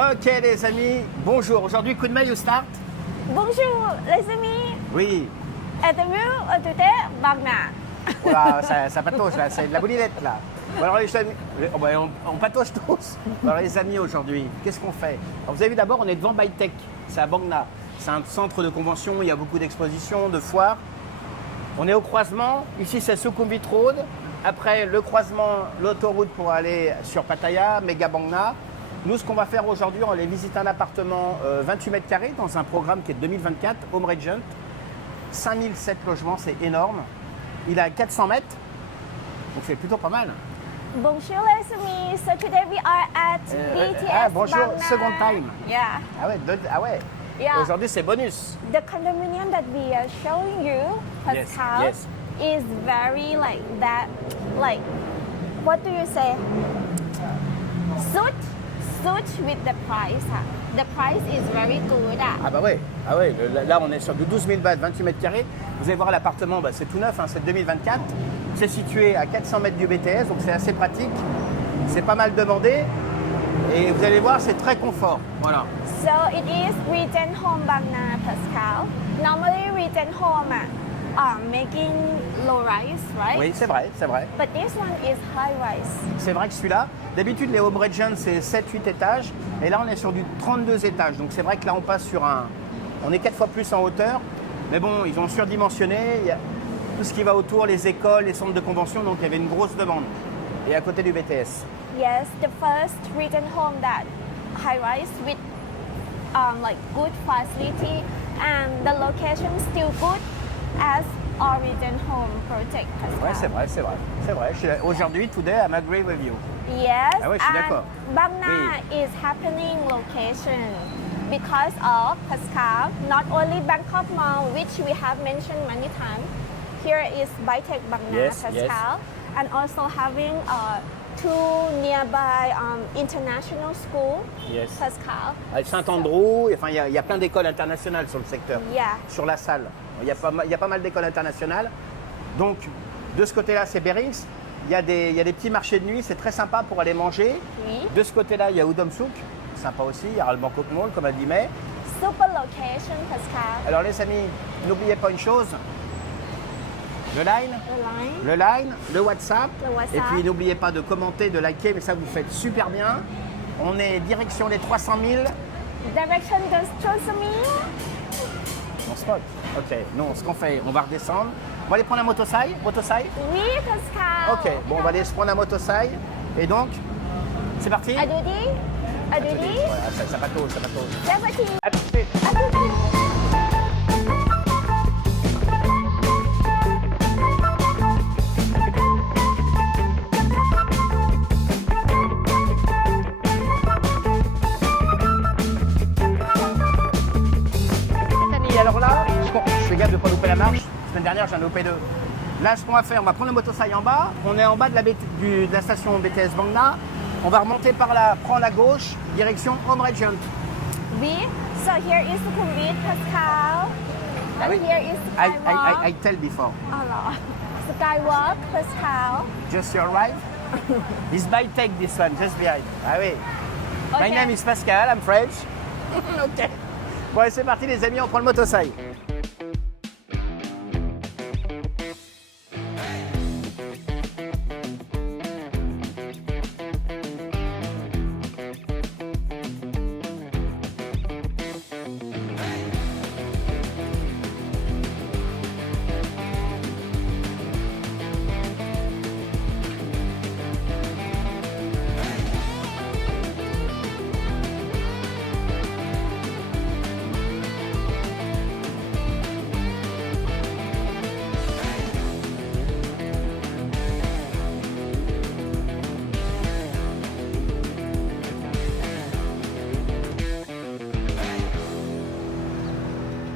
Ok les amis, bonjour. Aujourd'hui, coup de mail, you start. Bonjour les amis, Oui. êtes-vous today Bagna? Voilà, ça patauge là, c'est de la boulinette là. Bon, alors les amis, on patauge tous. Alors les amis, aujourd'hui, qu'est-ce qu'on fait? Alors, vous avez vu d'abord, on est devant Bytech, c'est à Bangna. C'est un centre de convention, il y a beaucoup d'expositions, de foires. On est au croisement, ici c'est Sukhumvit Road. Après le croisement, l'autoroute pour aller sur Pattaya, Mega Bangna. Nous, ce qu'on va faire aujourd'hui, on va aller visiter un appartement 28 mètres carrés dans un programme qui est de 2024, Home Regent. 5007 logements, c'est énorme. Il a 400 mètres, donc c'est plutôt pas mal. Bonjour les amis, so today we are at BTS bonjour, Bagna. second time. Yeah. Ah ouais. Yeah. Aujourd'hui, c'est bonus. The condominium that we are showing you, Pascal, yes. is very like that, like, what do you say? Suit with the price. The price is very good. Ah bah ouais, là on est sur du 12 000 bahts, 28 mètres carrés. Vous allez voir l'appartement, c'est tout neuf, c'est 2024. C'est situé à 400 mètres du BTS, donc c'est assez pratique. C'est pas mal demandé. Et vous allez voir, c'est très confort. Voilà. So it is Regent Home Bagna, Pascal. Normally Regent Home are making low rise, right? Oui, c'est vrai. But this one is high rise. C'est vrai que celui-là, d'habitude les Home Regent c'est 7-8 étages. Et là on est sur du 32 étages. Donc c'est vrai que là on passe sur un... On est 4 fois plus en hauteur. Mais bon, ils ont surdimensionné. Il y a tout ce qui va autour, les écoles, les centres de convention. Donc il y avait une grosse demande. Et à côté du BTS. Yes, the first Regent Home that high rise with like good facility and the location still good as our Regent Home project, Pascal. Ouais, c'est vrai. Aujourd'hui, today, I'm agree with you. Yes, Ah ouais, je suis d'accord. Bagna is happening location because of Pascal, not only Bangkok Mall, which we have mentioned many times. Here is Bytech Bagna, Yes, Pascal, and also having two nearby international school, Yes. Pascal. À Saint-Andrew, enfin, il y a plein d'écoles internationales sur le secteur. Yeah. Sur la salle. Il y a pas mal d'écoles internationales. Donc, de ce côté-là, c'est Berings. Il y a des petits marchés de nuit, c'est très sympa pour aller manger. Oui. De ce côté-là, il y a Udom Souk, sympa aussi. Il y aura le Bangkok Mall, comme a dit May. Super location, Pascal. Alors, les amis, n'oubliez pas une chose. Le line, The line. le WhatsApp. Le WhatsApp. Et puis, n'oubliez pas de commenter, de liker, mais ça, vous faites super bien. On est direction les 300 000. Direction de Chosami. On spot. Ok, non, ce qu'on fait, on va redescendre. On va aller prendre un motosail. Oui, Pascal. Ok, bon, on va aller se prendre un motosail. Et donc, c'est parti. Adudi. Ouais, ça patauge. C'est parti. À tout de suite. Adudi. Alors là, je fais gaffe de ne pas louper la marche. La semaine dernière, j'en ai loupé deux. Là, ce qu'on va faire, on va prendre le motosail en bas. On est en bas de la station BTS Bangna. On va remonter par là, prendre à gauche, direction Home Regent. Oui, so here is Sukhumvit, Pascal. Ah And oui. here is Skywalk. I tell before. Alors, Skywalk, Pascal. Just your right. It's Bytech, this one, just behind. Ah oui. My Ok. name is Pascal, I'm French. Ok. Bon, allez, c'est parti les amis, on prend le motosail.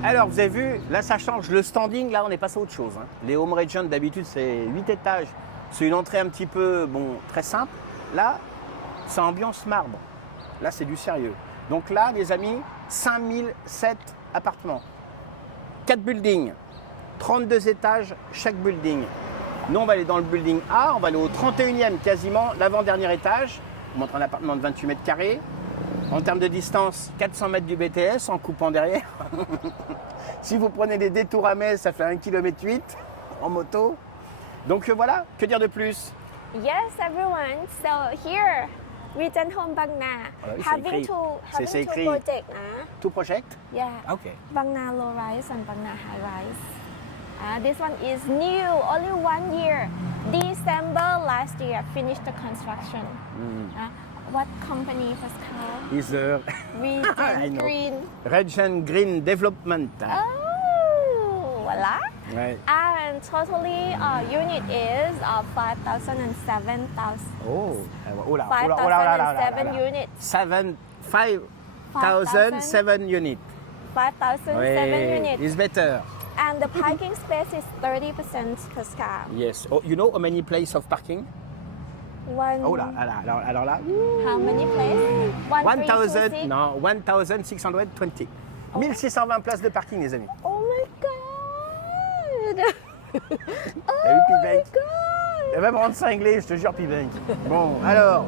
Alors, vous avez vu, là, ça change. Le standing, là, on est passé à autre chose. Hein. Les Home Regent, d'habitude, c'est 8 étages. C'est une entrée un petit peu, bon, très simple. Là, c'est ambiance marbre. Là, c'est du sérieux. Donc là, les amis, 5007 appartements. 4 buildings, 32 étages chaque building. Nous, on va aller dans le building A, on va aller au 31e quasiment, l'avant-dernier étage. On montre un appartement de 28 mètres carrés. En termes de distance, 400 mètres du BTS en coupant derrière. Si vous prenez des détours à Metz, ça fait 1,8 km en moto. Donc voilà, que dire de plus? Yes, everyone. So here, Regent Home Bang Na, oui, c'est having écrit. two C'est écrit. project, nah? Tout project? Yeah. Ok. Bang Na low rise and Bang Na high rise. This one is new, only 1 year. December last year, finished the construction. What company, Pascal? Is I Regent know. Green. Regent Green Development. Oh, voila. Ouais. And totally unit is 5,000 and 7,000. Oh, oh là, 5,007 units. 5,007 units. 5,007 units. It's better. And the parking space is 30%, Pascal. Yes. Oh, you know how many places of parking? One. Oh là, alors là. How many places? 1,000, non, 1,620. 1620 places de parking, les amis. Oh my god! T'as vu, P-Bank? Elle va me rendre cinglé, je te jure, P-Bank. Bon, alors,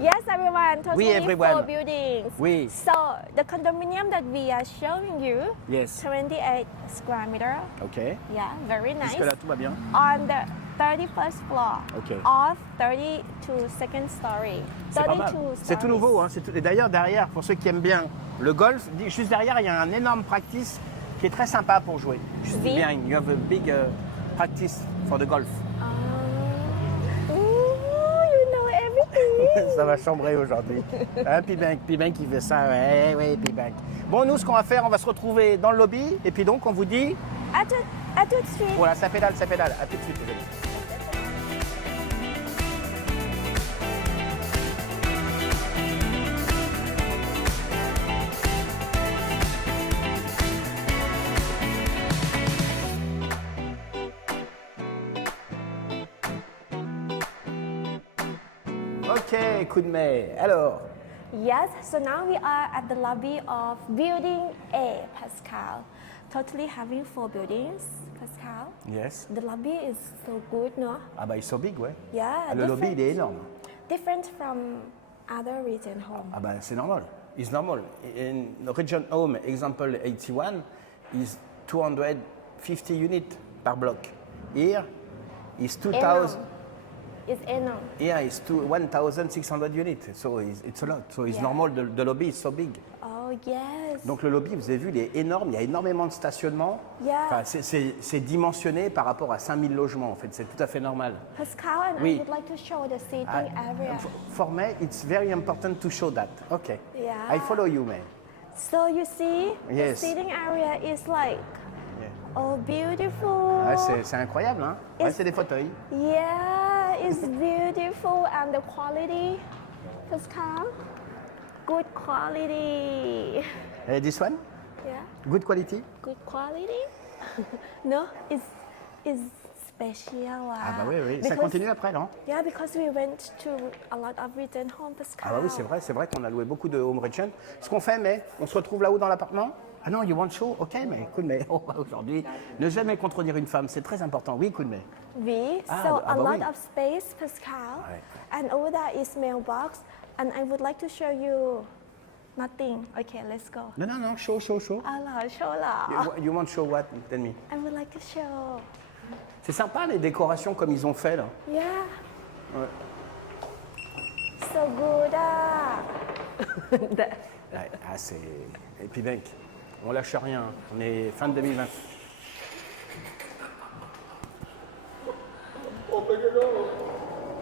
Yes, everyone. Totally everyone. 4 buildings. Oui. So the condominium that we are showing you, yes. 28 square meter. Ok. Yeah, very nice. Jusque-là, tout va bien. On the 31st floor Ok. of 32nd story. C'est pas mal. 32 C'est tout stories. nouveau. Hein. Et d'ailleurs, derrière, pour ceux qui aiment bien le golf, juste derrière, il y a un énorme practice qui est très sympa pour jouer. Juste Oui. behind, you have a big practice for the golf. Ooh, you know everything. Ça va chambrer aujourd'hui. Hein, P-Bank, il fait ça. Ouais, P-Bank. Bon, nous, ce qu'on va faire, on va se retrouver dans le lobby. Et puis donc, on vous dit... À tout de suite. Voilà, ça pédale. À tout de suite, les amis. Ok, coup de mai. Alors, Yes, so now we are at the lobby of building A, Pascal. Totally having 4 buildings, Pascal. yes. The lobby is so good, no? Ah bah, ils sont big, ouais. Yeah, Le lobby, il est énorme. different from other region home. Ah bah, c'est normal. It's normal. In Regent Home, example 81, is 250 units per block. Here is 2,000. It's enormous. Here is 1,600 units. So it's a lot. So it's Yeah. normal. The lobby is so big. Oh, yes. Donc le lobby, vous avez vu, il est énorme. Il y a énormément de stationnement. Yeah. Enfin, c'est dimensionné par rapport à 5000 logements. En fait, c'est tout à fait normal. Pascal, and Oui. I would like to show the seating area. For me, it's very important to show that. Okay. Yeah. I follow you, man. So you see, Yes. the seating area is like, Yeah. oh, beautiful. Ah, c'est incroyable, hein? Ouais, It's- c'est des fauteuils. Yeah, it's beautiful and the quality, Pascal, good quality. This one, Yeah, good quality. good quality. No, it's special. Ah bah oui, oui. Ça Because- continue après, non? Yeah, because we went to a lot of Regent Home, Pascal. Ah bah oui, c'est vrai qu'on a loué beaucoup de home Regent. Ce qu'on fait, mais on se retrouve là-haut dans l'appartement. Ah non, you want show? Ok, mais écoute, mais aujourd'hui, ne jamais contredire une femme, c'est très important. Oui, écoute, mais. We Ah, so ah a bah lot oui. of space, Pascal, Ouais. and over there is mailbox. And I would like to show you nothing. Okay, let's go. Non, show. Alors, show là. You want show what? Tell me. I would like to show. C'est sympa les décorations comme ils ont fait là. Yeah. Ouais. So good. Ouais, ah, c'est. Et puis, mec, on lâche rien. On est fin de 2020.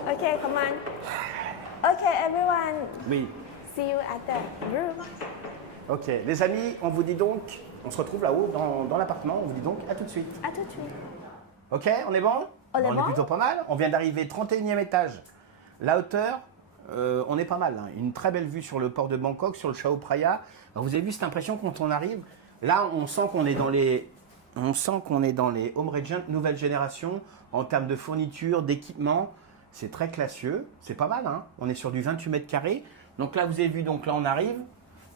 Okay, come on. Okay, everyone. Oui. See you at the room. Ok, les amis, on vous dit donc, on se retrouve là-haut dans l'appartement. On vous dit donc à tout de suite. À tout de suite. Ok, on est bon? On est bon. Plutôt pas mal. On vient d'arriver 31e étage. La hauteur, on est pas mal. Hein. Une très belle vue sur le port de Bangkok, sur le Chao Phraya. Alors, vous avez vu cette impression quand on arrive? Là, on sent qu'on est dans les Home Regent nouvelle génération en termes de fourniture, d'équipement. C'est très classieux. C'est pas mal. Hein. On est sur du 28 mètres carrés. Donc là, vous avez vu, donc là, on arrive.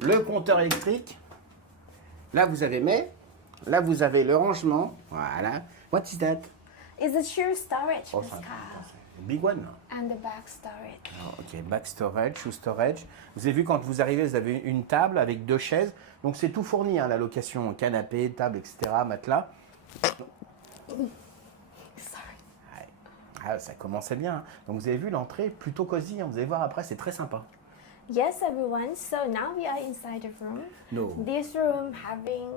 Le compteur électrique. Là, vous avez là, vous avez le rangement. Voilà. What is that? It's a shoe storage, Oh, Pascal. Big one. And the back storage. Ok, back storage, shoe storage. Vous avez vu, quand vous arrivez, vous avez une table avec 2 chaises. Donc c'est tout fourni, hein, la location, canapé, table, etc., matelas. Sorry. Ouais. Ah, ça commençait bien, hein. Donc vous avez vu l'entrée, plutôt cosy, hein. Vous allez voir après, c'est très sympa. Yes, everyone. So now we are inside the room. No. This room having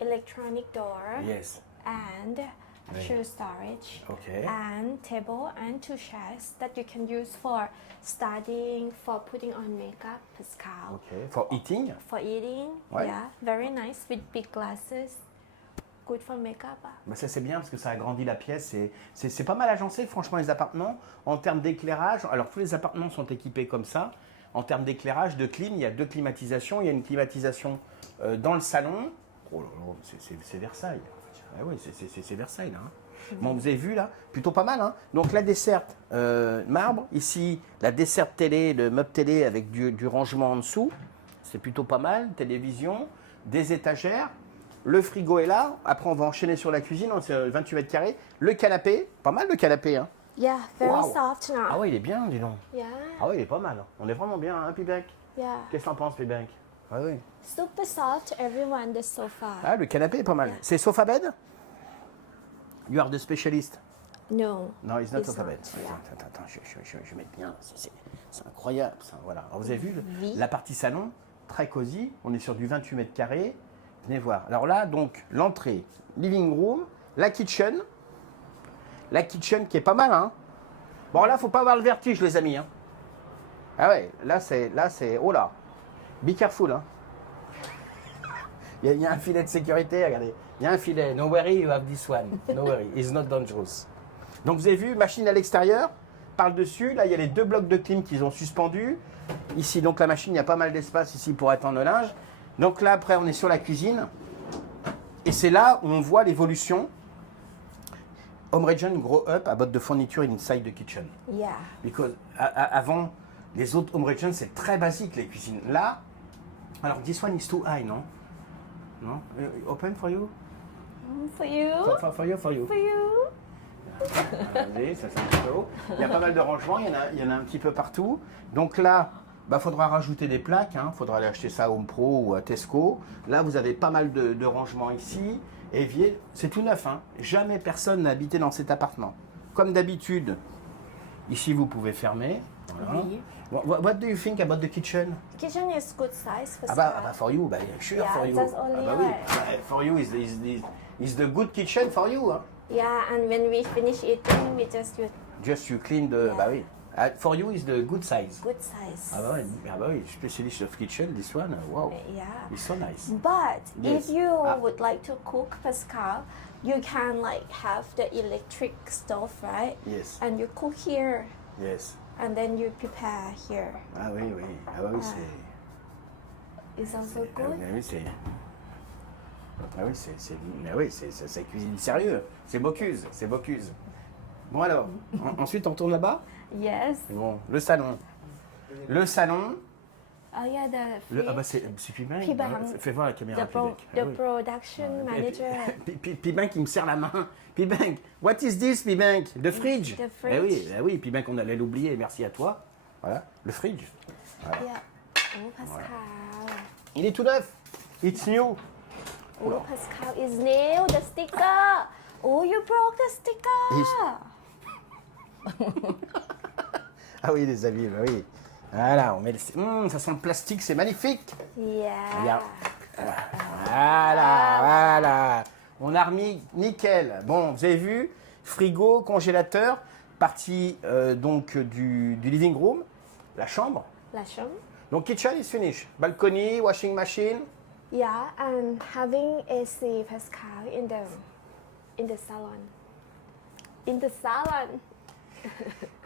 electronic door Yes. and Right. shoe storage Okay. and table and 2 chairs that you can use for studying, for putting on makeup, Pascal, Ok. For eating. for eating. Ouais. Yeah, very nice with big glasses. Good for makeup. Bah ça c'est bien parce que ça agrandit la pièce. C'est pas mal agencé, franchement, les appartements. En termes d'éclairage, alors tous les appartements sont équipés comme ça. En termes d'éclairage, de clim, il y a 2 climatisations. Il y a une climatisation dans le salon. Oh là là, c'est Versailles. Ah oui, c'est Versailles là. Hein. Bon, vous avez vu là, plutôt pas mal. Hein. Donc la desserte marbre, ici la desserte télé, le meuble télé avec du rangement en dessous. C'est plutôt pas mal. Télévision, des étagères. Le frigo est là. Après, on va enchaîner sur la cuisine. C'est 28 mètres carrés. Le canapé, pas mal le canapé. Hein. Yeah, very Wow. soft now. Ah oui, il est bien, dis donc. Yeah, Ah oui, il est pas mal. On est vraiment bien, hein, Pibank. yeah. Qu'est-ce que t'en penses, Pibank? Ah oui. Super soft, everyone, the sofa. Ah, le canapé est pas mal. Yeah. C'est sofa bed? You are the specialist. No. Non, it's not It's sofa not, bed. yeah. Attends, je vais mettre bien. C'est incroyable, ça. Voilà. Alors, vous avez vu Oui. la partie salon, très cosy. On est sur du 28 mètres carrés. Venez voir. Alors là, donc, l'entrée, living room, la kitchen. La kitchen qui est pas mal, hein. Bon, là, faut pas avoir le vertige, les amis, hein. Ah ouais, là, c'est... Oh là. Be careful, hein. Il y a un filet de sécurité, regardez. Il y a un filet. No worry, you have this one. No worry, it's not dangerous. Donc, vous avez vu, machine à l'extérieur. Par le dessus, là, il y a les 2 blocs de clim qu'ils ont suspendus. Ici, donc, la machine, il y a pas mal d'espace ici pour attendre le linge. Donc là, après, on est sur la cuisine. Et c'est là où on voit l'évolution. Home Region grow up about the furniture inside the kitchen. Yeah. Because avant, les autres Home Region, c'est très basique, les cuisines. Là, alors, this one is too high, non? Non? Open for you? For you. For you, for you. For you. Regardez, ça c'est un petit peu haut. Il y a pas mal de rangements, il y en a un petit peu partout. Donc là, bah, faudra rajouter des plaques, hein. Faudra aller acheter ça à Home Pro ou à Tesco. Là, vous avez pas mal de rangements ici. Évier, c'est tout neuf, hein. Jamais personne n'a habité dans cet appartement. Comme d'habitude, ici vous pouvez fermer. Voilà. Oui. What do you think about the kitchen? Kitchen is good size for Ah bah for you, bah sure Yeah, for you. that's only Ah bah oui, right. bah, for you is the good kitchen for you, hein. Yeah, and when we finish eating, we just use Just you clean the, Yeah. bah oui. For you is the good size. good size. Ah bah oui, specialist of kitchen, this one, wow, Yeah. it's so nice. But Yes. if you Ah. would like to cook, Pascal, you can like have the electric stove, right? Yes, And you cook here, yes. and then you prepare here. Ah oui, oui, ah bah oui, c'est... It's also Ah good. oui, c'est... Ah oui, c'est cuisine sérieux. C'est Bocuse, c'est Bocuse. Bon alors, ensuite on tourne là-bas. Yes. Bon, le salon. Le salon. Oh yeah, Ah bah c'est Pibank. Pibank. Fais voir la caméra, the Pibank. Ah oui. production manager. Pibank, il me serre la main. Pibank, what is this, Pibank? The fridge. The Eh oui, Pibank, on allait l'oublier, merci à toi. Voilà, le fridge. Yeah. Oh, Pascal. Il est tout neuf. It's new. Oh, Pascal is new. The sticker. Oh, you broke the sticker. Ah oui, les amis, bah oui. Voilà, on met ça sent le plastique, c'est magnifique. Yeah. Regarde. Voilà. On a remis nickel. Bon, vous avez vu, frigo, congélateur, partie donc du living room, la chambre. La chambre. Donc kitchen is finished. Balcony, washing machine. Yeah, and having AC, Pascal, in the salon. In the salon.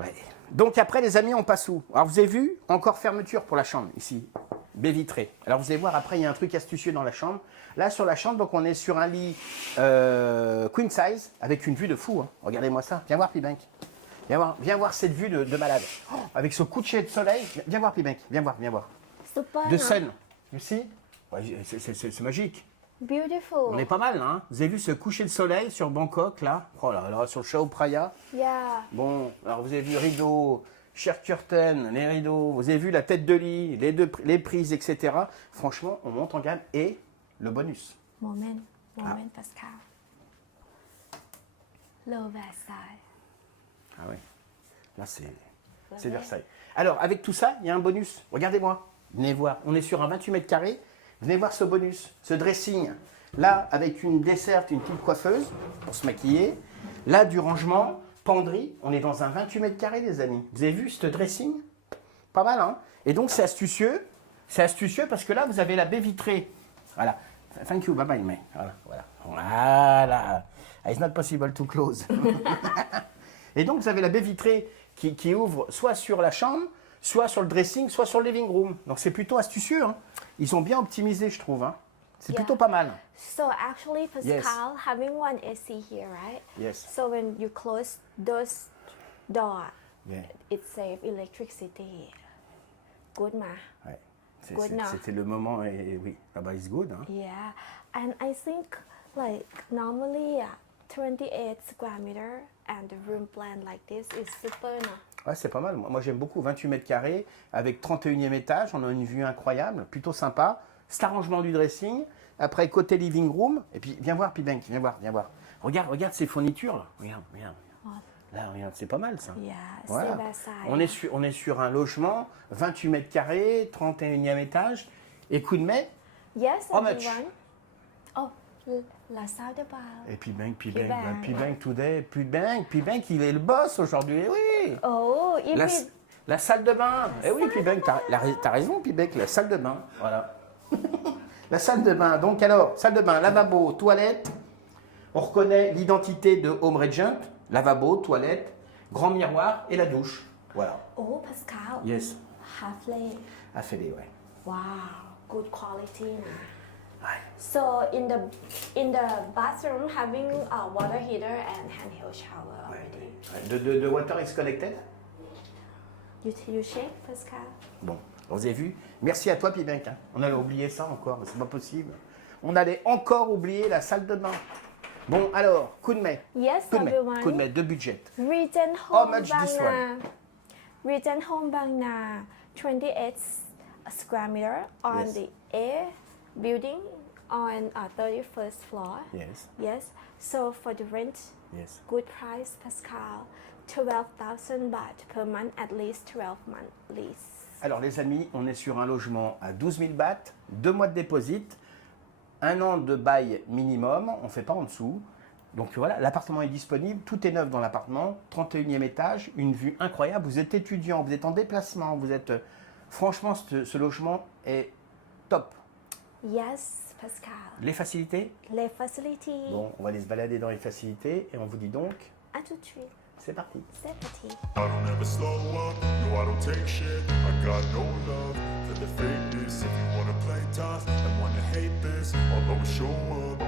Ouais. Donc après, les amis, on passe où? Alors vous avez vu, encore fermeture pour la chambre ici, baie vitrée. Alors vous allez voir, après il y a un truc astucieux dans la chambre. Là sur la chambre, donc on est sur un lit queen size avec une vue de fou, hein. Regardez-moi ça. Viens voir Pibank. Viens voir cette vue de malade. Oh, avec ce coucher de soleil. Viens voir Pibank. Viens voir. Super. De no? sun. You see? Ouais, c'est magique. Beautiful. On est pas mal, hein. Vous avez vu ce coucher de soleil sur Bangkok, là? Oh là là, sur le Chao Phraya. Yeah. Bon, alors vous avez vu le rideau, Cher curtain, les rideaux, vous avez vu la tête de lit, les prises, etc. Franchement, on monte en gamme et le bonus. Moment, Pascal. Le Versailles. Ah oui, là c'est Versailles. Alors, avec tout ça, il y a un bonus. Regardez-moi, venez voir. On est sur un 28 mètres carrés. Venez voir ce bonus, ce dressing. Là, avec une desserte, une petite coiffeuse pour se maquiller. Là, du rangement, penderie. On est dans un 28 mètres carrés, les amis. Vous avez vu ce dressing? Pas mal, hein? Et donc, c'est astucieux. C'est astucieux parce que là, vous avez la baie vitrée. Voilà. Thank you, bye bye, mate. Voilà. It's not possible to close. Et donc, vous avez la baie vitrée qui ouvre soit sur la chambre, soit sur le dressing, soit sur le living room. Donc, c'est plutôt astucieux, hein. Ils ont bien optimisé, je trouve, hein. C'est plutôt pas mal. So actually, Pascal, having one AC here, right? Yes. So when you close those doors, Yeah. it saves electricity. Good, ma? Ouais. Good, no? C'était le moment, et oui. Ah bah, it's good, hein. Yeah, and I think like normally 28 square meter and the room plan like this is super, no? Ouais, c'est pas mal. Moi, j'aime beaucoup 28 mètres carrés avec 31e étage. On a une vue incroyable, plutôt sympa. Cet arrangement du dressing. Après, côté living room. Et puis, viens voir, Pibenk, viens voir. Regarde ces fournitures. Là. Regarde. Là, regarde, c'est pas mal, ça. Yeah, Voilà. c'est Versailles. On est sur un logement, 28 mètres carrés, 31e étage. Et coup de mai. Yes, How much? everyone. Oh, la salle de bain. Et Pibenk, Pibenk. today. Pibenk, il est le boss aujourd'hui. Oui. Oh, if La, it, la salle de bain. Eh oui, Pibenk, t'as raison, Pibenk, la salle de bain. Voilà. La salle de bain. Donc alors, salle de bain, lavabo, toilette. On reconnaît l'identité de Home Regent. Lavabo, toilette, grand miroir et la douche. Voilà. oh, Pascal. Yes. Halfway. Affélé, ouais. Wow, good quality, na. Ouais. So in the bathroom, having a water heater and handheld shower already. The water is connected. You check, Pascal? Bon, vous avez vu. Merci à toi, Pibenk. Hein. On allait oublier ça encore, mais c'est pas possible. On allait encore oublier la salle de bain. Bon, alors, coup de mai. Yes, Coup de mai, everyone. de budget. Regent How Home much this Bang Na. Regent Home Bang Na, 28 square meter on Yes. the A building on 31st floor. Yes, Yes. So for the rent, yes. good price, Pascal. 12,000 baht per month, at least 12 month lease. Alors, les amis, on est sur un logement à 12 000 bahts, 2 mois de dépôt, 1 an de bail minimum, on ne fait pas en dessous. Donc voilà, l'appartement est disponible, tout est neuf dans l'appartement, 31e étage, une vue incroyable. Vous êtes étudiant, vous êtes en déplacement, vous êtes... Franchement, ce logement est top. Yes, Pascal. Les facilités? Les facilities. Bon, on va aller se balader dans les facilités et on vous dit donc, 1, 2, 3. c'est parti. C'est parti. I don't ever slow up, no I don't take shit. I got no love for the fakeness. If you wanna play tough and wanna hate this, I'll always show up.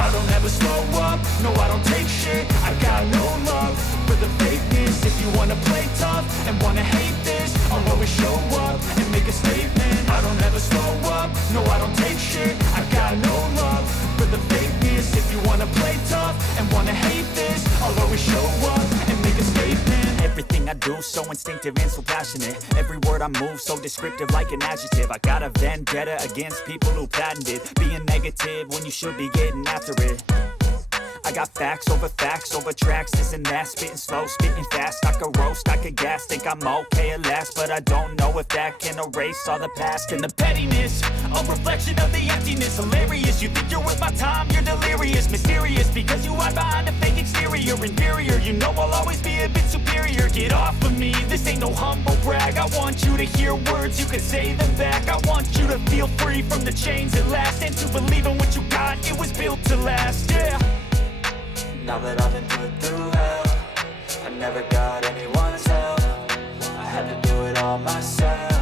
I don't ever slow up, no I don't take shit. I got no love for the fakeness. If you wanna play tough and wanna hate this, I'll always show up and make a statement. I don't ever slow up, no I don't take shit. I got no love for the fakeness. If you wanna play tough and wanna hate this, I'll always show up and make a statement. Everything I do so instinctive and so passionate. Every word I move so descriptive like an adjective. I got a vendetta against people who patented being negative when you should be getting after it. I got facts over tracks, this and that. Spitting slow, spitting fast. I could roast, I could gas. Think I'm okay at last, but I don't know if that can erase all the past. And the pettiness, a reflection of the emptiness. Hilarious, you think you're worth my time, you're delirious. Mysterious, because you hide behind a fake exterior. Inferior, you know I'll always be a bit superior. Get off of me, this ain't no humble brag. I want you to hear words, you can say them back. I want you to feel free from the chains at last, and to believe in what you got, it was built to last, yeah. Now that I've been put through hell, I never got anyone's help. I had to do it all myself.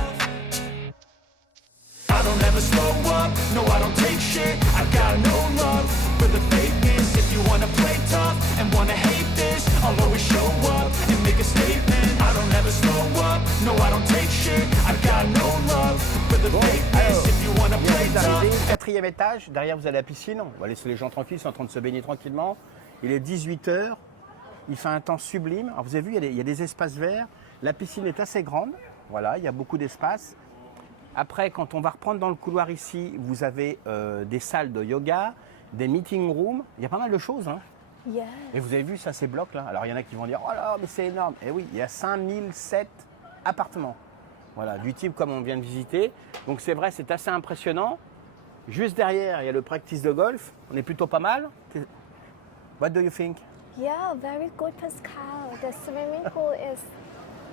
I don't ever slow up, no I don't take shit. I got no love for the fakeness. If you wanna play tough and wanna hate this, I'll always show up and make a statement. I don't ever slow up, no I don't take shit. I got no love for the fakeness. If you wanna play d'arriver, 4e étage. Derrière, vous avez la piscine. On va laisser les gens tranquilles, ils sont en train de se baigner tranquillement. Il est 18h. Il fait un temps sublime. Alors, vous avez vu, il y a des espaces verts. La piscine est assez grande. Voilà, il y a beaucoup d'espace. Après, quand on va reprendre dans le couloir ici, vous avez des salles de yoga, des meeting rooms. Il y a pas mal de choses. Hein. Yes. Et vous avez vu ça, ces blocs là. Alors il y en a qui vont dire oh là, mais c'est énorme. Et oui, il y a 5007 appartements. Voilà, du type comme on vient de visiter. Donc c'est vrai, c'est assez impressionnant. Juste derrière, il y a le practice de golf. On est plutôt pas mal. What do you think? Yeah, very good, Pascal. The swimming pool is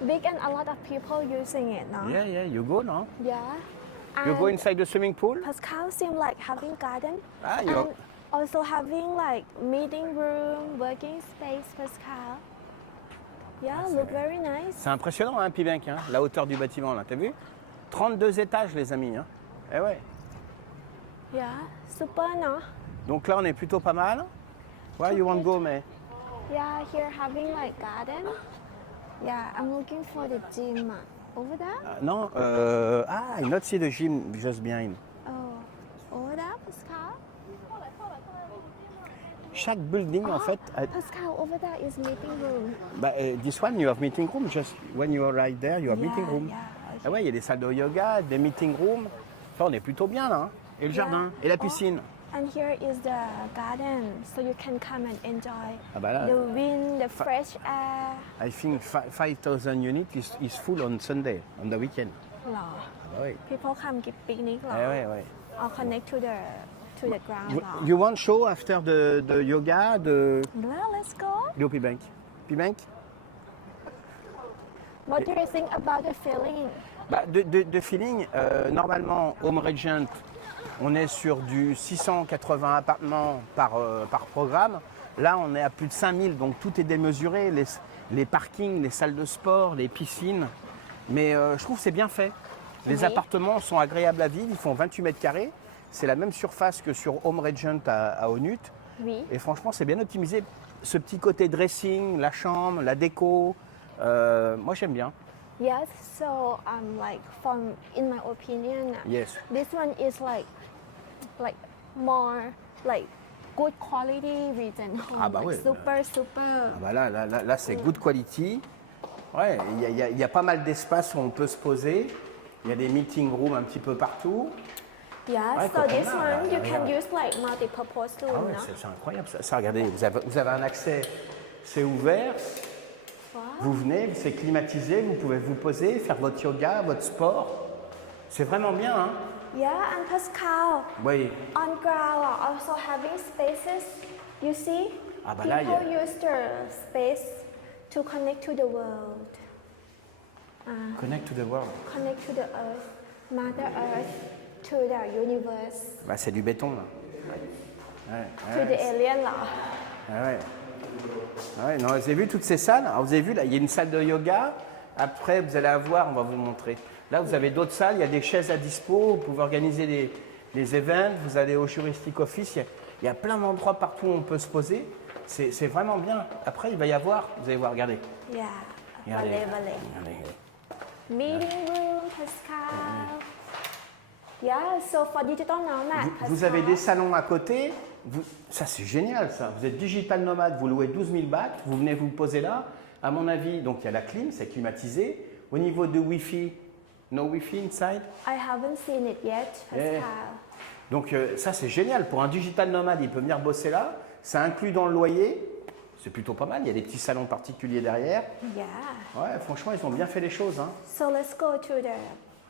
big and a lot of people using it now. Yeah, you go, no? Yeah. You go And inside the swimming pool? Pascal seemed like having garden Ah, and you also having like meeting room, working space, Pascal. Yeah, look very nice. C'est impressionnant, hein, Pibank, hein, la hauteur du bâtiment, là, t'as vu? 32 étages, les amis. Hein. Eh ouais. Yeah, super, no? Donc là, on est plutôt pas mal. Where you want to go, mais? Yeah, here having like garden. Yeah, I'm looking for the gym over there. Non, I not see the gym just behind. Oh, over there, Pascal. Chaque building, en fait, Pascal, over there is meeting room. this one, you have meeting room. Just when you are right there, you have meeting room. Yeah, okay. Ah ouais, il y a des salles de yoga, des meeting rooms. Enfin, on est plutôt bien, là. Hein. Et le jardin, et la piscine. And here is the garden, so you can come and enjoy Ah bah là, the wind, the fresh air. I think 5,000 units is full on Sunday, on the weekend. หรอ Ah bah oui. People come give picnic หรอ Eh ouais, ouais. Or connect to the ground หรอ You want show after the yoga, the Well, let's go. Yo Pibank? Pibank? What do you think about the feeling? Bah, de feeling, normalement, Home Regent, on est sur du 680 appartements par programme. Là, on est à plus de 5000, donc tout est démesuré. Les parkings, les salles de sport, les piscines. Mais je trouve que c'est bien fait. Les Oui. appartements sont agréables à vivre, ils font 28 mètres carrés. C'est la même surface que sur Home Regent à Onut. Oui. Et franchement, c'est bien optimisé. Ce petit côté dressing, la chambre, la déco, moi j'aime bien. Yes, so like in my opinion, Yes. this one is like more like good quality Regent home, Ah bah like ouais, super. Ah bah là, c'est good quality. Ouais, il y a pas mal d'espace où on peut se poser. Il y a des meeting rooms un petit peu partout. Yes, Ouais, so quand this on a, one you can regarde. use like multi-purpose room, Ah ouais, no? c'est incroyable. Ça, regardez, vous avez un accès, c'est ouvert. Vous venez, c'est climatisé, vous pouvez vous poser, faire votre yoga, votre sport. C'est vraiment bien, hein? Yeah, and Pascal, Oui. on ground are also having spaces. You see, Ah bah là, people use the space to connect to the world, Connect to the world. connect to the earth, Mother Earth, to the universe, Bah, c'est du béton, là. Ouais, to the alien là. ouais. Ah ouais, non, vous avez vu toutes ces salles? Alors, vous avez vu, là, il y a une salle de yoga. Après, vous allez avoir, on va vous le montrer. Là, vous avez d'autres salles, il y a des chaises à dispo, vous pouvez organiser des events, vous allez au Juristic Office, il y a plein d'endroits partout où on peut se poser. C'est vraiment bien. Après, il va y avoir, vous allez voir, regardez. Yeah, Regardez. valley. Regardez. Meeting room, Pascal. Yeah, so for digital nomad, Vous avez Pascal. des salons à côté. Ça, c'est génial, ça. Vous êtes digital nomade, vous louez 12 000 bahts, vous venez vous poser là. À mon avis, donc il y a la clim, c'est climatisé. Au niveau de Wi-Fi, no Wi-Fi inside. I haven't seen it yet, Pascal. Yeah. Donc ça, c'est génial. Pour un digital nomade, il peut venir bosser là. Ça inclut dans le loyer. C'est plutôt pas mal. Il y a des petits salons particuliers derrière. Yeah. Ouais, franchement, ils ont bien fait les choses. Hein. So let's go to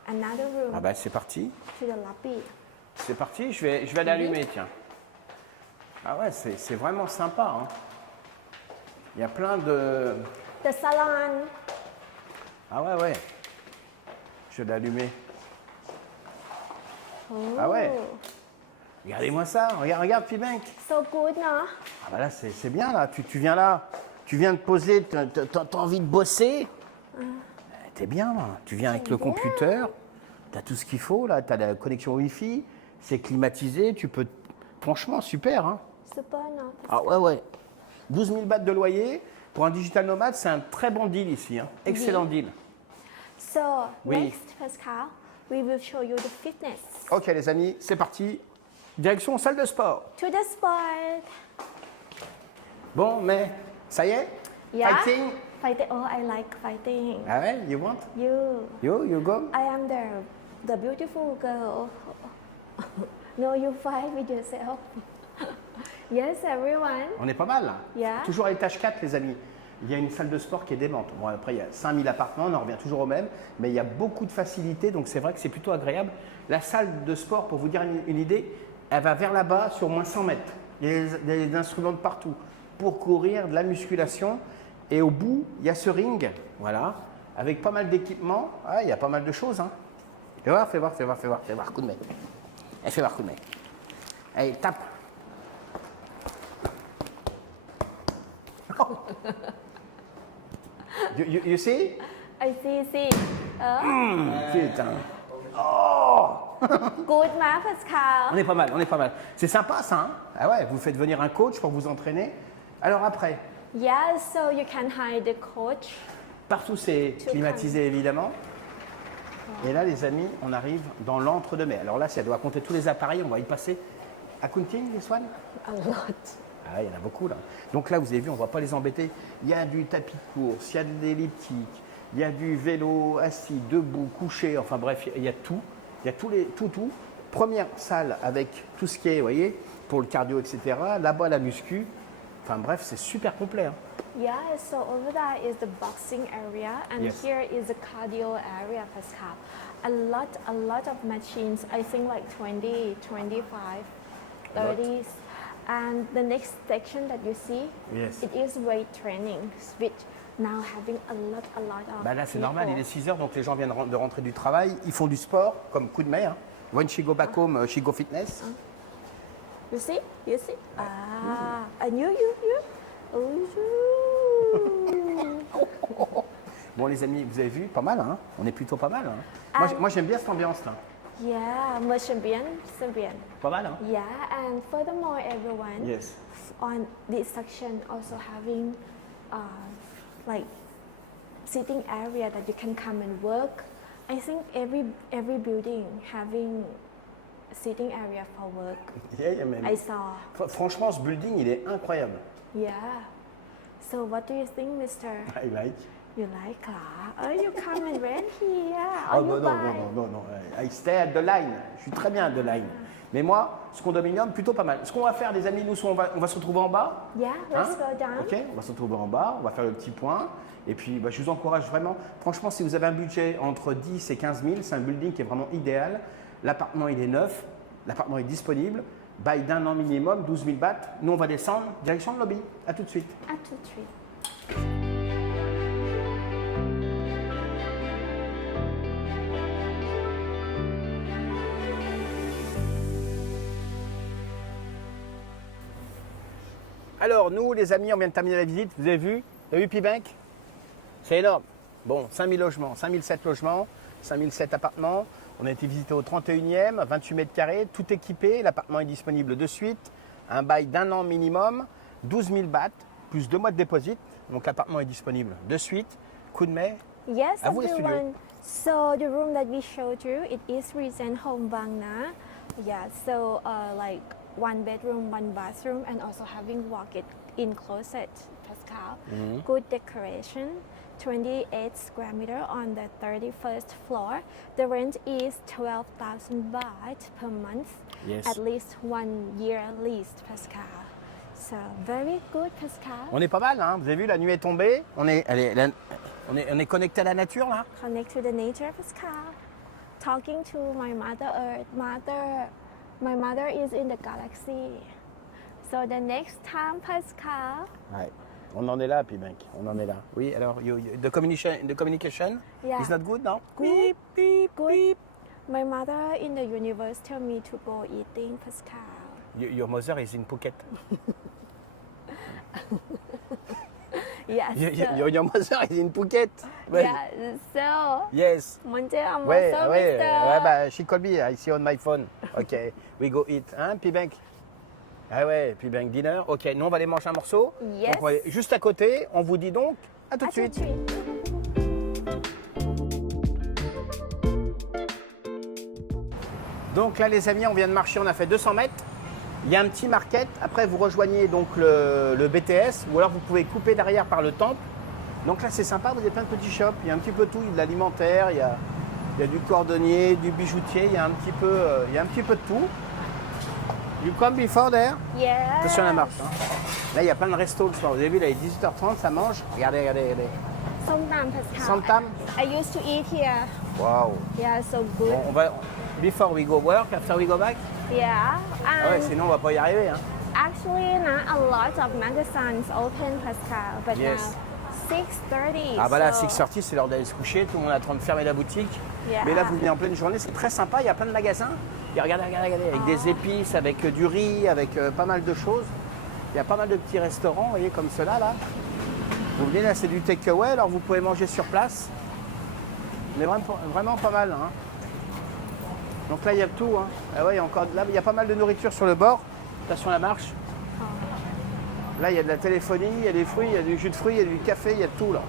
another room, Ah bah, c'est parti. to the lobby. C'est parti. Je vais aller allumer, tiens. Ah ouais, c'est vraiment sympa. Hein. Il y a plein de... The salon. Ah ouais. Je vais l'allumer. Ah ouais. Regardez-moi ça. Regarde, Pibank. So good, no? Ah bah là, c'est bien, là. Tu viens là. Tu viens te poser. T'as envie de bosser. T'es bien, là. Tu viens avec le bien. computer. T'as tout ce qu'il faut, là. T'as la connexion Wi-Fi. C'est climatisé. Tu peux... Franchement, super, hein. Super, no? Ah ouais. 12 000 bahts de loyer. Pour un digital nomade, c'est un très bon deal ici. Hein. Excellent deal. So Oui. next, Pascal, we will show you the fitness. Ok les amis, c'est parti. Direction salle de sport. To the sport. Bon, mais ça y est? Yeah. Fighting? Fighting. Oh, I like fighting. Ah ouais, you want? You. You go? I am the beautiful girl. No, you fight with yourself. Yes, everyone. On est pas mal là. Yeah. Toujours à l'étage 4 les amis. Il y a une salle de sport qui est démente. Bon après il y a 5000 appartements, on en revient toujours au même. Mais il y a beaucoup de facilités, donc c'est vrai que c'est plutôt agréable. La salle de sport, pour vous dire une idée, elle va vers là-bas sur moins 100 mètres. Il y a des instruments de partout. Pour courir, de la musculation. Et au bout, il y a ce ring, voilà, avec pas mal d'équipements. Ah, il y a pas mal de choses. Hein. Fais voir, coup de main. Fais voir, coup de main. Allez, tape. You see? I see. Putain. Good, ma Pascal. On est pas mal. C'est sympa ça, hein? Ah ouais, vous faites venir un coach pour vous entraîner. Alors après, Yeah, so you can hire the coach. partout c'est climatisé évidemment. Et là les amis, on arrive dans l'entre-deux-mers. Alors là, si elle doit compter tous les appareils, on va y passer. Accounting, this one? A lot. Ah, il y en a beaucoup là. Donc là, vous avez vu, on ne va pas les embêter. Il y a du tapis de course, il y a de l'elliptique, il y a du vélo assis, debout, couché, enfin bref, il y a tout. Il y a tout. Première salle avec tout ce qui est, vous voyez, pour le cardio, etc. Là-bas, la muscu. Enfin bref, c'est super complet. Hein. Yeah, so over there is the boxing area, and Yes. here is the cardio area, Pascal. A lot of machines. I think like 20, 25, 30s. And the next section that you see, Yes. it is weight training, which now having a lot of. Bah là, c'est people. normal, il est 6 heures, donc les gens viennent de rentrer du travail. Ils font du sport, comme coup de mer. Hein. When she go back home, she go fitness. You see? Ah, and you. Ooh. Bon les amis, vous avez vu, pas mal, hein. On est plutôt pas mal. Hein. Moi, j'aime bien cette ambiance-là. Yeah, Merchant. Pas mal, hein. Yeah, and furthermore, everyone, Yes. on this section also having like sitting area that you can come and work. I think every building having sitting area for work. Yeah, mais- I saw. Franchement, ce building, il est incroyable. Yeah. So what do you think, Mister? I like. You like Oh, you come and rent here. Oh, Or you buy? non. I stay at the line. Je suis très bien at the line. Mais moi, ce condominium, plutôt pas mal. Ce qu'on va faire, les amis, nous, on va se retrouver en bas. Yeah, let's Hein? go down. Ok, on va se retrouver en bas, on va faire le petit point. Et puis, bah, je vous encourage vraiment. Franchement, si vous avez un budget entre 10 et 15 000, c'est un building qui est vraiment idéal. L'appartement, il est neuf. L'appartement est disponible. Bail d'un an minimum, 12 000 bahts. Nous, on va descendre, direction le lobby. À tout de suite. 1, 2, 3. Alors, nous, les amis, on vient de terminer la visite. Vous avez vu? Vous avez vu P-Bank? C'est énorme. Bon, 5000 logements, 5007 logements, 5007 appartements. On a été visité au 31e, 28 mètres carrés, tout équipé. L'appartement est disponible de suite. Un bail d'un an minimum, 12 000 bahts, plus 2 mois de dépôt. Donc, l'appartement est disponible de suite. Coup de mai. Yes, À vous, les studios. everyone. So the room that we showed you, it is Regent Home Bang Na. Yeah, so like 1 bedroom, 1 bathroom, and also having walk-in closet, Pascal. Good decoration. 28 square meter on the 31st floor. The rent is 12,000 baht per month. Yes. At least 1 year lease, Pascal. So very good, Pascal. On est pas mal, hein. Vous avez vu, la nuit est tombée. On est connecté à la nature, là. Connect to the nature, Pascal. Talking to my Mother Earth. My mother is in the galaxy. So the next time, Pascal. Ouais. On en est là, P-Bank. On en est là. Oui, alors, the communication Yeah. is not good, no? Good. Beep, beep, Good. beep. My mother in the universe tell me to go eating, Pascal. Your mother is in Phuket. Yes. Your mother is in Phuket. Well, Yeah. So. Yes. Monte amo Ouais, so, ouais, Mister. ouais, bah, she called me, I see on my phone. Ok, we go eat. Hein, P-Bank? Ah ouais, P-Bank dinner. Ok, nous on va aller manger un morceau. Yes. Donc, on va aller juste à côté. On vous dit donc à tout de À tout suite. de suite. Donc là, les amis, on vient de marcher, on a fait 200 mètres. Il y a un petit market. Après, vous rejoignez donc le BTS ou alors vous pouvez couper derrière par le temple. Donc là, c'est sympa, vous avez plein de petits shops. Il y a un petit peu tout, il y a de l'alimentaire, il y a du cordonnier, du bijoutier, il y a un petit peu de tout. You come before there? Yes. Attention à la marche. Hein. Là, il y a plein de restos le soir. Vous avez vu, là, il est 18h30, ça mange. Regardez, regardez, regardez. Somtam Pascal. Somtam? I used to eat here. Waouh. Yeah, so good. Bon, on va. Before we go work, after we go back? Yeah. Ah ouais, And sinon on va pas y arriver. Hein. actually, now a lot of magazines open, Pascal. But Yes. now 6:30. Ah bah là, so 6h30, c'est l'heure d'aller se coucher. Tout le monde est en train de fermer la boutique. Yeah. Mais là, vous venez en pleine journée, c'est très sympa. Il y a plein de magasins. Et regardez, regardez, regardez, avec des épices, avec du riz, avec pas mal de choses. Il y a pas mal de petits restaurants, vous voyez, comme ceux-là, là. Vous venez là, c'est du takeaway, alors vous pouvez manger sur place. Mais vraiment pas mal. Hein. Donc là, il y a tout. Hein. Ah ouais, il y a encore, là, il y a pas mal de nourriture sur le bord. Attention à la marche. Là, il y a de la téléphonie, il y a des fruits, il y a du jus de fruits, il y a du café, il y a tout là.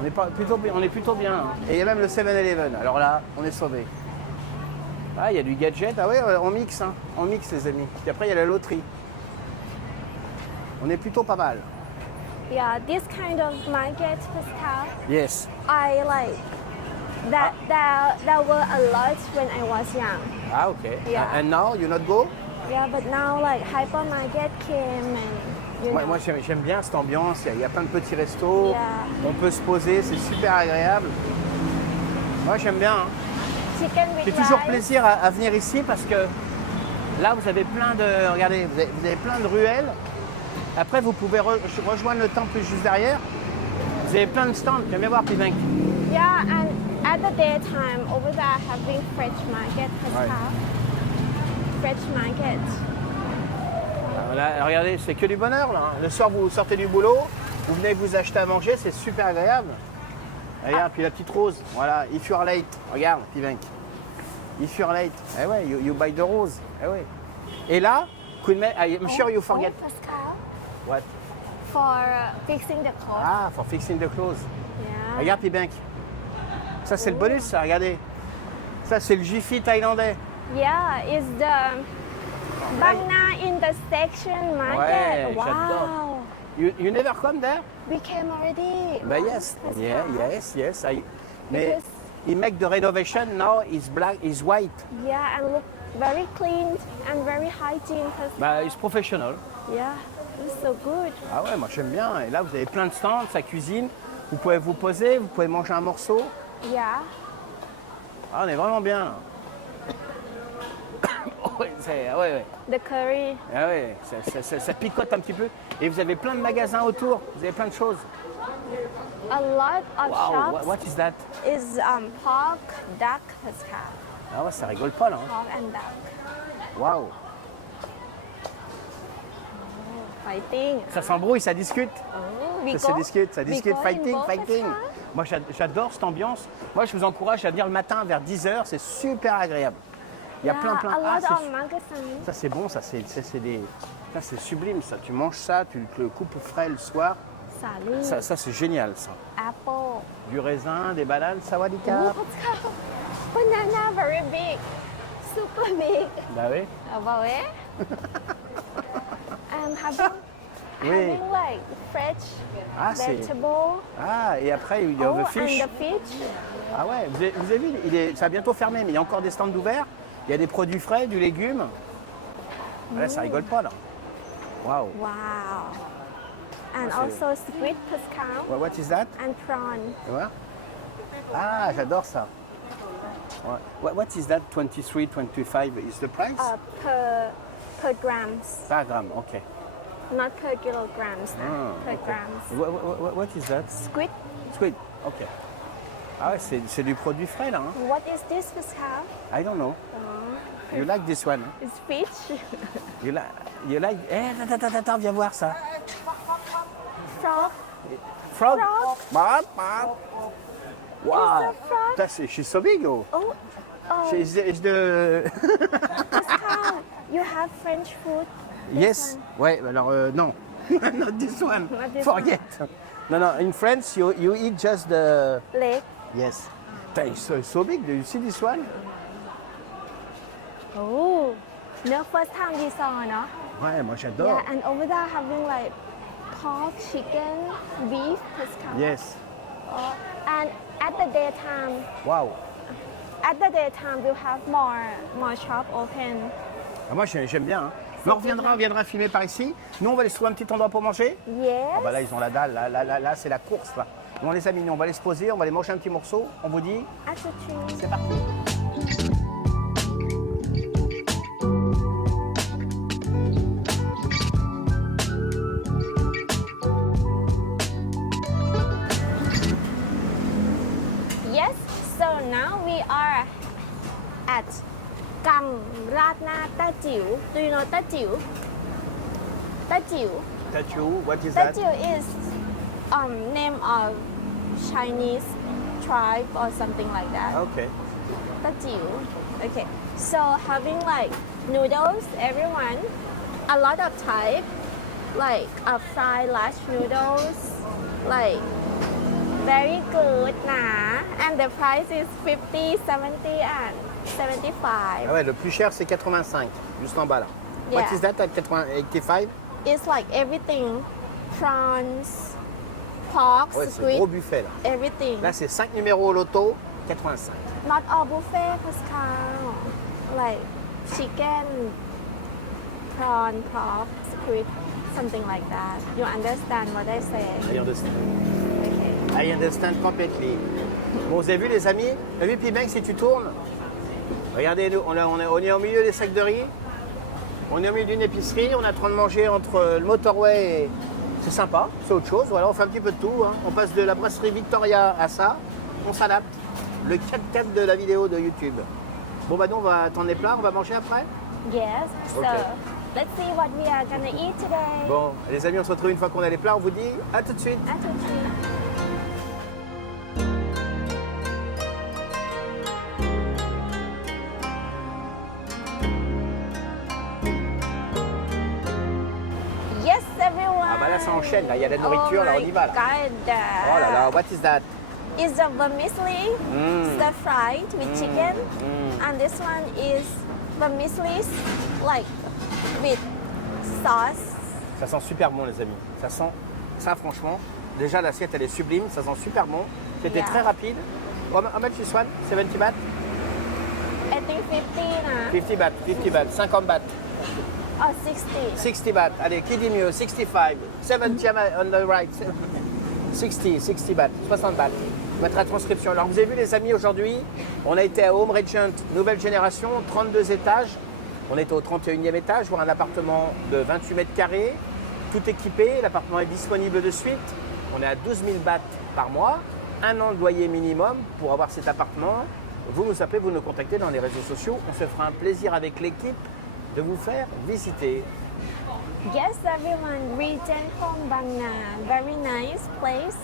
On est plutôt bien. Hein. Et il y a même le 7-Eleven. Alors là, on est sauvés. Ah, il y a du gadget. Ah ouais, on mixe. Hein. On mixe, les amis. Puis après, il y a la loterie. On est plutôt pas mal. yeah, this kind of market, Pascal, Yes. I like. There were a lot when I was young. Ah, ok. Yeah. And now, you not go? Yeah, but now like hypermarket came and you know. Moi j'aime bien cette ambiance. Il y a plein de petits restos. Yeah. On peut se poser. C'est super agréable. Moi, j'aime bien. Hein. Chicken with J'ai toujours rice. plaisir à venir ici parce que là, vous avez plein de... Regardez, vous avez plein de ruelles. Après, vous pouvez rejoindre le temple juste derrière. Vous avez plein de stands. J'aime bien voir Pivinck. Yeah, and at the daytime over there having fresh market, Pascal. Fresh market. Là, regardez, c'est que du bonheur. Là. Le soir, vous sortez du boulot, vous venez vous acheter à manger, c'est super agréable. Regarde, puis la petite rose. Voilà, if you're late. Regarde, Pivinck. If you're late. Eh ouais, you buy the rose. Eh ouais. Et là, I'm sure you forget. Oh, Pascal, What? for fixing the clothes. Ah, for fixing the clothes. Yeah. Regarde, Pivinck. Ça, c'est le bonus, ça, regardez. Ça, c'est le Jiffy thaïlandais. Yeah, it's the Bangna intersection market. Ouais, wow. j'adore. You never come there? We came already. But yes. Pascal. Yeah, yes. Mais Because- he make the renovation now. Is black, is white. Yeah, and look very clean and very hygiene. Pascal. Bah, it's professional. Yeah, it's so good. Ah ouais, moi j'aime bien. Et là, vous avez plein de stands, sa cuisine. Vous pouvez vous poser, vous pouvez manger un morceau. Yeah. Ah, on est vraiment bien. là. Ouais. The curry. Ah ouais, ça picote un petit peu. Et vous avez plein de magasins autour. Vous avez plein de choses. A lot of Wow, shops what is that? is pork, duck, Pascal. Ah ouais, ça rigole pas là. Hein. Pork and duck. Waouh. Fighting. Ça s'embrouille, ça discute. Oh, we Ça se go- discute, we go in fighting. both, Pascal. Moi, j'adore cette ambiance. Moi, je vous encourage à venir le matin vers 10h. C'est super agréable. Il y a plein. A Ah, lot c'est of magazines. ça, c'est bon. Ça, c'est sublime. Ça, tu manges ça, tu le coupes frais le soir. Salut. Ça c'est génial. Ça. Apple. Du raisin, des bananes, sawadika. Oh, Pascal. Banana very big. Super big. Bah oui. About it? Having like fresh Ah, c'est- vegetable. Ah, et après, il y a Oh, the fish. and the fish. Ah ouais, vous avez vu, ça va bientôt fermer, mais il y a encore des stands ouverts. Il y a des produits frais, du légume. Là, ça rigole pas, là. Waouh. Wow. And Ah, c'est- also squid, Pascal. What is that? And prawn. Tu vois? Ah, j'adore ça. Ouais. What is that? 23, 25 is the price? Per grams. Par gramme, ok. Not per kilograms. Per ok. grams. What is that? Squid. Squid, ok. Ah ouais, c'est du produit frais, là. Hein? What is this, Pascal? I don't know. You like this one? Hein? It's fish. You like... Eh, attends, viens voir ça. Frog. Frog? Frog. Wow. It's a frog. She's so big, oh. Oh, She's the... Pascal, you have French food? Yes. Ouais, alors non. Not this one. Not this Forget. No, in France, you eat just the... Leg. Yes. It's so big. Do you see this one? Oh, no, first time we saw, no? Ouais, moi j'adore. Yeah, and over there having like pork, chicken, beef, Pascal. Yes. And at the daytime, Waouh. we'll have more shop open. Ah, moi j'aime bien. Hein. Mais on reviendra filmer par ici. Nous on va aller se trouver un petit endroit pour manger. Yes. Ah bah là ils ont la dalle, là c'est la course là. Bon les amis, nous, on va aller se poser, on va aller manger un petit morceau. On vous dit, Attitude. c'est parti. Yes, so now we are at Kam Ratna Ta Jiu. Do you know Ta Jiu? Ta Jiu. Tattoo, what is Ta that? Jiu is name of Chinese tribe or something like that. Ok. Ta Jiu. Okay, so having like noodles, everyone, a lot of type, like fried large noodles, like very good, nah. And the price is 50, 70, and 75. Ah ouais, le plus cher c'est 85, juste en bas là. What Yeah. is that at 85? It's like everything, prawns, pork, Ouais, c'est squid, gros buffet là. everything. Là c'est 5 numéros au loto, 85. Not all buffet, Pascal. Like chicken, prawn, pork, squid, something like that. You understand what I say? I understand. Okay. I understand completely. Bon, vous avez vu les amis? Vous avez vu Pibank si tu tournes? Regardez, nous, on est au milieu des sacs de riz. On est au milieu d'une épicerie. On est en train de manger entre le motorway et... C'est sympa, c'est autre chose. Voilà, on fait un petit peu de tout. Hein. On passe de la brasserie Victoria à ça. On s'adapte. Le 4x4 de la vidéo de YouTube. Bon, bah nous, on va attendre les plats. On va manger après? Yes. So Okay. let's see what we are gonna eat today. Bon, les amis, on se retrouve une fois qu'on a les plats. On vous dit à tout de suite. Attitude. Yes, everyone. Ah bah là, ça enchaîne. Là, il y a la nourriture. Là, on y va. Là. Oh là là, what is that? Is the vermicelli stir fried with chicken, and this one is vermicelli like with sauce. Ça sent super bon, les amis. Ça sent, ça franchement, déjà l'assiette elle est sublime, ça sent super bon. C'était Yeah. très rapide. How much this one? 70 baht? I think 50 na. 50 baht, 50 baht, 50 baht, Or 60. 60 baht. Allez, qui dit mieux? 65, 70 on the right. 60 baht, 60 baht. Mettre la transcription. Alors vous avez vu les amis, aujourd'hui, on a été à Home Regent, nouvelle génération, 32 étages. On était au 31e étage, voir un appartement de 28 mètres carrés, tout équipé. L'appartement est disponible de suite. On est à 12 000 bahts par mois, un an de loyer minimum pour avoir cet appartement. Vous nous appelez, vous nous contactez dans les réseaux sociaux. On se fera un plaisir avec l'équipe de vous faire visiter. Yes, everyone. Regent Home Bang Na, very nice place,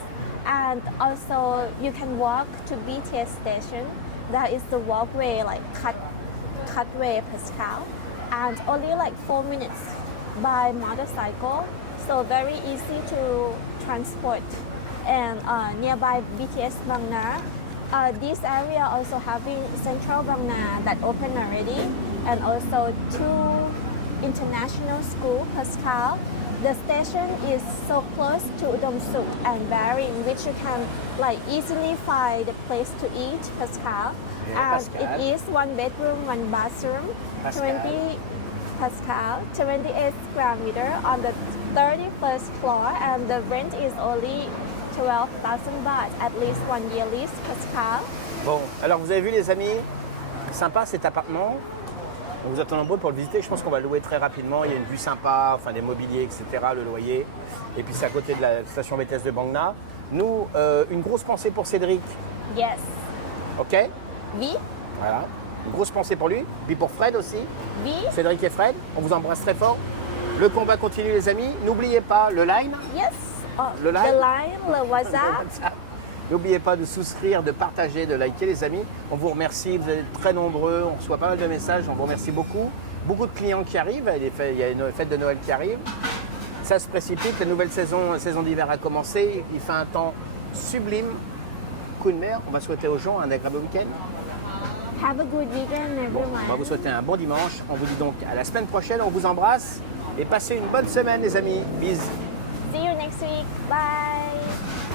and also you can walk to BTS station. That is the walkway, like cutway, Pascal, and only like 4 minutes by motorcycle. So very easy to transport. And nearby BTS Bang Na, this area also having Central Bang Na that open already, and also 2 international school, Pascal. The station is so close to Udom Suk and Baring, which you can like easily find a place to eat, Pascal. Yeah, And Pascal. it is 1 bedroom, 1 bathroom, Pascal. 28 square meter on the 31st floor, and the rent is only 12,000 baht, at least 1 year lease, Pascal. Bon, alors vous avez vu les amis, sympa cet appartement. On vous attend nombreux pour le visiter. Je pense qu'on va le louer très rapidement. Il y a une vue sympa, enfin des mobiliers, etc. Le loyer. Et puis c'est à côté de la station BTS de Bang Na. Nous, une grosse pensée pour Cédric. Yes. Ok? Oui, Voilà. Une grosse pensée pour lui. Puis pour Fred aussi. oui. Cédric et Fred, on vous embrasse très fort. Le combat continue les amis. N'oubliez pas le line. Yes. Oh, Le the live? line, the WhatsApp. N'oubliez pas de souscrire, de partager, de liker les amis. On vous remercie, vous êtes très nombreux, on reçoit pas mal de messages, on vous remercie beaucoup. Beaucoup de clients qui arrivent, il y a une fête de Noël qui arrive. Ça se précipite, la nouvelle saison d'hiver a commencé, il fait un temps sublime. Coup de mer, on va souhaiter aux gens un agréable week-end. Have a good weekend, Bon, everyone. on va vous souhaiter un bon dimanche. On vous dit donc à la semaine prochaine. On vous embrasse et passez une bonne semaine, les amis. Bisous. See you next week. Bye.